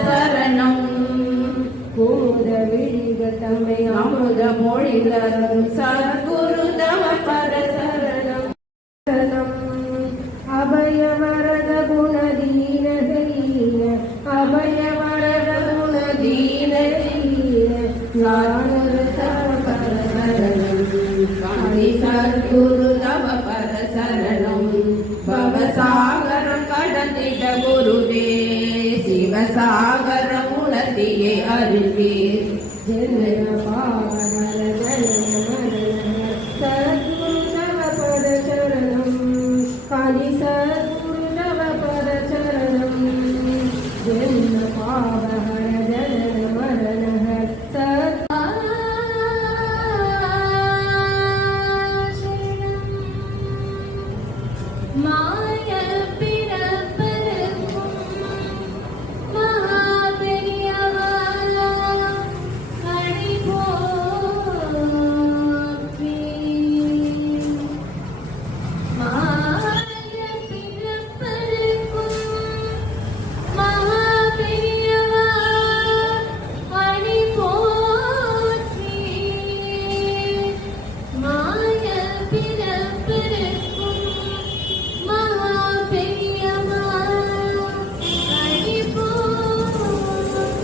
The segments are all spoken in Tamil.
சரணம் குமுத விழிகள் தம்மை அமுத மொழிதரும் சத்குரு தவ பர சரணம் அபயவரத குணதீன அபயவரத குணதீன சத்குரு தவ பர சரணம் பவசாகரம் கடந்திட குருவே சிவசாகரம் உணர்த்தியே அருள்வீர் ஜென்ம பாவனர சத்குரு தவ பர சரணம் காளி சத்குரு தவ பர சரணம் ஜென்ம பாவஹர ஜனன மரணஹ சத் மாய பிறப்பருக்கும் மகாபெரியவா ஹரி போற்றி. மாய பிறப்பருக்கும் மகாபெரியவா ஹரி போற்றி. மாய பிறப்பருக்கும் மகாபெரியவா ஹரி போற்றி.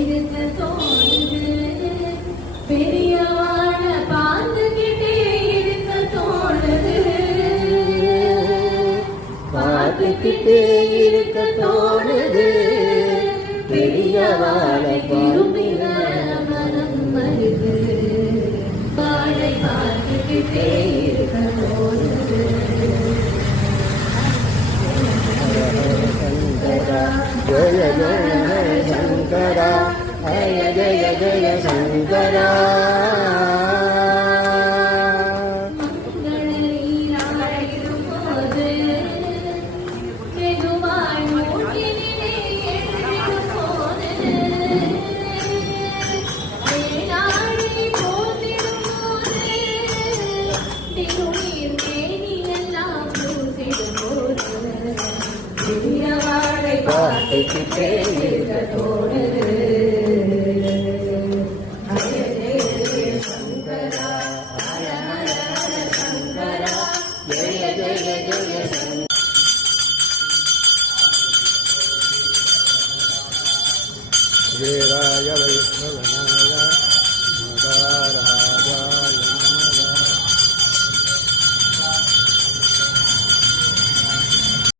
இருக்க தோணுது பெரியவாழ பார்த்துக்கிட்டே இருக்க தோணுது பார்த்துக்கிட்டே இருக்க தோணுது பெரியவாழ விரும்பின மனம் மருது வாழை பார்த்துக்கிட்டே இருக்க தோணுது. ஜய ஜய சங்கரா ஜய ஜய ஜய சங்கரா மங்களீராயிருப்போது வெகுவாய் மூட்டினிலே எழுதிடும்போது வேளாடி போத்திடும்போது திருநீர் மேனியெல்லாம் பூசிடும்போது பெரியவாழை பார்த்துக்கிட்டே இருக்க தோணுது. ஜய ஜய ஜய சங்கரா ஹர ஹர ஹர சங்கரா ஜய ஜய ஜய சங்கரா. வேரா